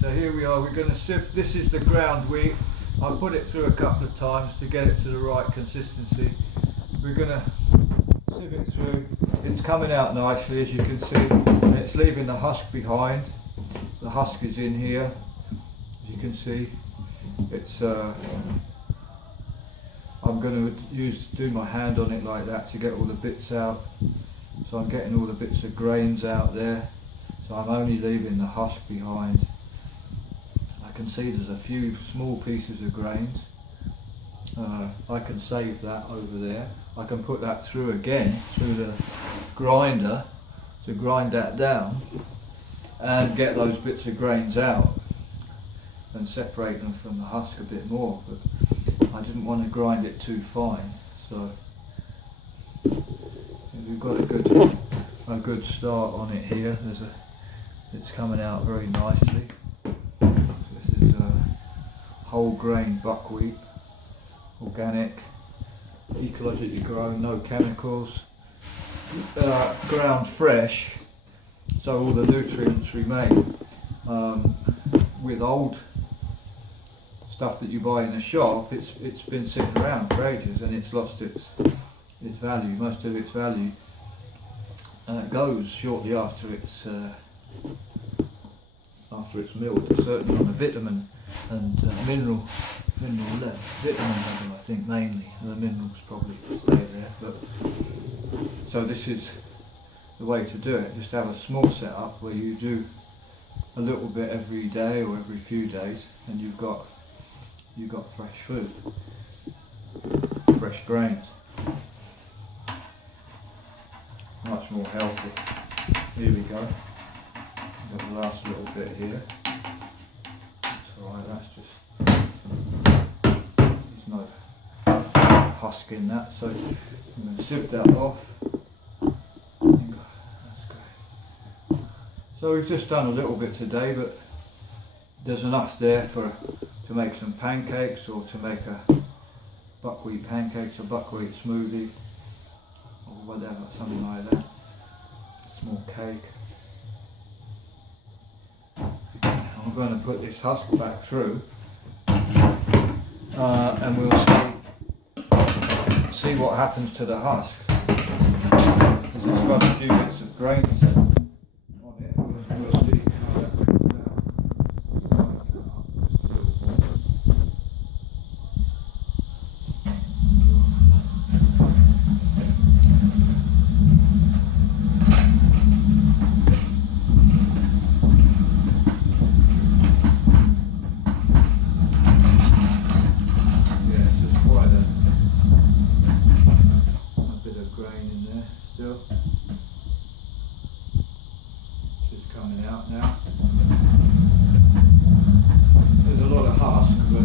So here we are, we're going to sift. This is the ground wheat. I put it through a couple of times to get it to the right consistency. We're going to sieve it through. It's coming out nicely, as you can see, and it's leaving the husk behind. The husk is in here, as you can see. It's I'm going to do my hand on it like that to get all the bits out. So I'm getting all the bits of grains out there. So I'm only leaving the husk behind. I can see there's a few small pieces of grains. I can save that over there. I can put that through again, through the grinder, to grind that down and get those bits of grains out and separate them from the husk a bit more. But I didn't want to grind it too fine, so we've got a good start on it here. It's coming out very nicely. This is whole grain buckwheat, organic, ecologically grown, no chemicals, ground fresh, so all the nutrients remain. With old stuff that you buy in the shop, it's been sitting around for ages and it's lost its value. Most of its value goes shortly after it's milled, certainly on the vitamin and mineral level. Vitamin level, I think, mainly. The minerals probably stay there. But so this is the way to do it. Just have a small setup where you do a little bit every day or every few days, and you've got fresh food, fresh grains, much more healthy. Here we go. Got the last little bit here. That's alright. There's no husk in that, so I'm going to sieve that off. That's great. So we've just done a little bit today, but there's enough there to make some pancakes, or to make a buckwheat pancakes or buckwheat smoothie or whatever, something like that. Small cake. I'm going to put this husk back through and we'll see what happens to the husk. Because it's got a few bits of grains on it. We'll see how that comes out. Still, just coming out now. There's a lot of husk, but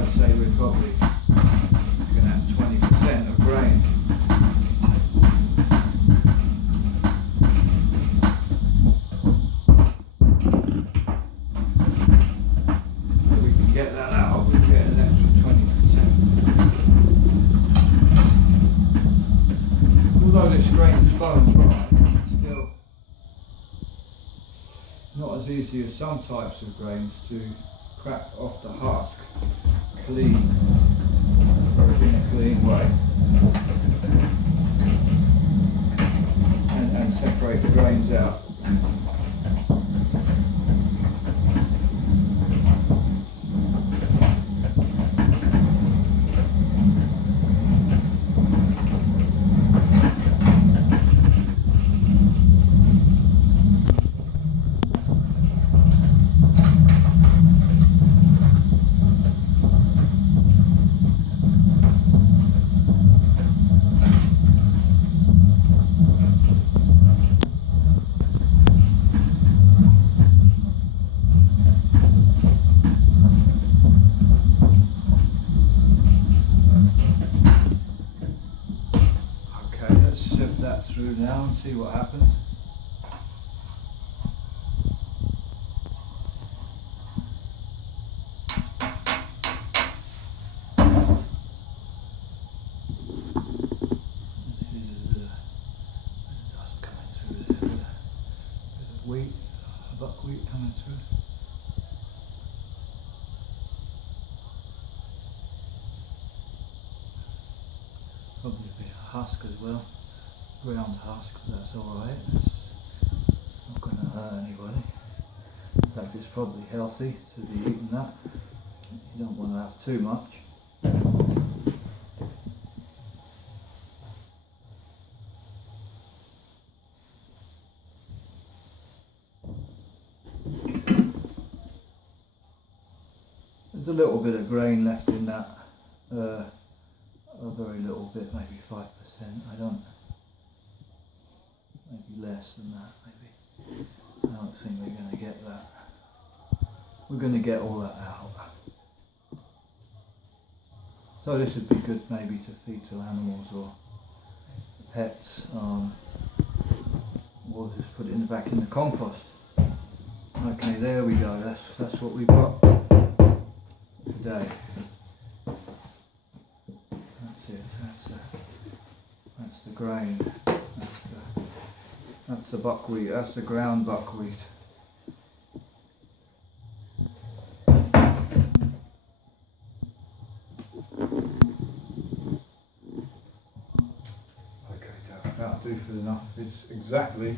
I'd say we're probably looking at 20% of grain. If we can get that out, we'll get an extra 20%. Although this grain is bone dry, it's still not as easy as some types of grains to crack off the husk clean, in a clean way, and separate the grains out. Sift that through now and see what happens. Here's a bit of dust coming through there, bit of wheat, buckwheat coming through. Probably a bit of husk as well, ground husk, but that's alright. It's not going to hurt anybody. In fact, it's probably healthy to be eating that. You don't want to have too much. There's a little bit of grain left in that, a very little bit, maybe 5%, I don't, maybe less than that, maybe. I don't think we're going to get that. We're going to get all that out. So this would be good maybe to feed to animals or pets, or just put it back in the compost. Okay, there we go, that's what we've got today. That's it, that's the grain, that's the buckwheat, that's the ground buckwheat. Okay, that'll do for enough. It's exactly